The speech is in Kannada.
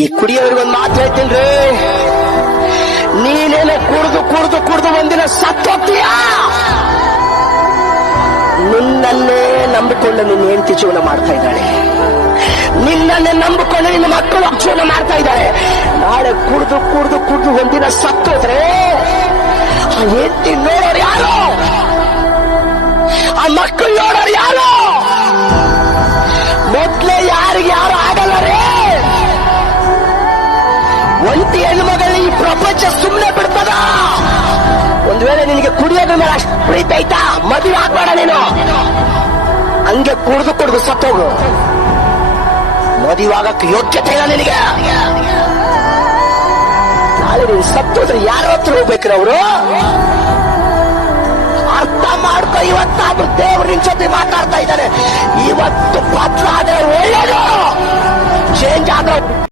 ಈ ಕುಡಿಯೋರಿಗೊಂದು ಮಾತು ಹೇಳ್ತೀನಿ, ನೀನೇನು ಕುಡ್ದು ಕುಡ್ದು ಕುಡ್ದು ಒಂದಿನ ಸತ್ತೋಗ್ತೀಯ. ನಿನ್ನನ್ನೇ ನಂಬಿಕೊಂಡು ನಿನ್ನ ಹೆಂಡತಿ ಜೀವನ ಮಾಡ್ತಾ ಇದ್ದಾಳೆ, ನಿನ್ನನ್ನೇ ನಂಬಿಕೊಂಡು ನಿನ್ನ ಮಕ್ಕಳು ಜೀವನ ಮಾಡ್ತಾ ಇದ್ದಾರೆ. ನಾಳೆ ಕುಡ್ದು ಕುಡ್ದು ಕುಡ್ದು ಒಂದಿನ ಸತ್ತೋದ್ರೆ ಆ ಹೆಂಡತಿ ನೋಡೋರು ಯಾರು? ಆ ಮಕ್ಕಳು ನೋಡೋರು ಯಾರು? ಮೊದ್ಲೇ ಯಾರಿಗೆ ಯಾರು ಆಗಲ್ಲ ರೇ. ಒಂಟಿ ಹೆಣ್ಣು ಮಗಳ ಈ ಪ್ರಪಂಚ ಸುಮ್ಮನೆ ಬಿಡ್ತದ. ಒಂದ್ ವೇಳೆ ನಿನಗೆ ಕುಡಿಯೋದ್ರ ಮೇಲೆ ಅಷ್ಟು ಪ್ರೀತಿ ಆಯ್ತಾ, ಮದುವೆ ಆಗ್ಬೇಡ ನೀನು. ಹಂಗೆ ಕುಡ್ದು ಕುಡ್ದು ಸತ್ತೋಗು. ಮದುವೆ ಆಗಕ್ಕೆ ಯೋಗ್ಯತೆ ಇಲ್ಲ ನಿನಗೆ. ನಾಳೆ ನೀನು ಸತ್ತೋದ್ರೆ ಯಾರ ಹತ್ರ ಹೋಗ್ಬೇಕ್ರಿ ಅವರು? ಅರ್ಥ ಮಾಡ್ಕೊ. ಇವತ್ತಾದ್ರೂ ದೇವ್ರ ನಿನ್ ಜೊತೆ ಮಾತಾಡ್ತಾ ಇದ್ದಾರೆ. ಇವತ್ತು ಬದಲಾದ್ರೆ ಒಳ್ಳೇದು, ಚೇಂಜ್ ಆದ್ರೆ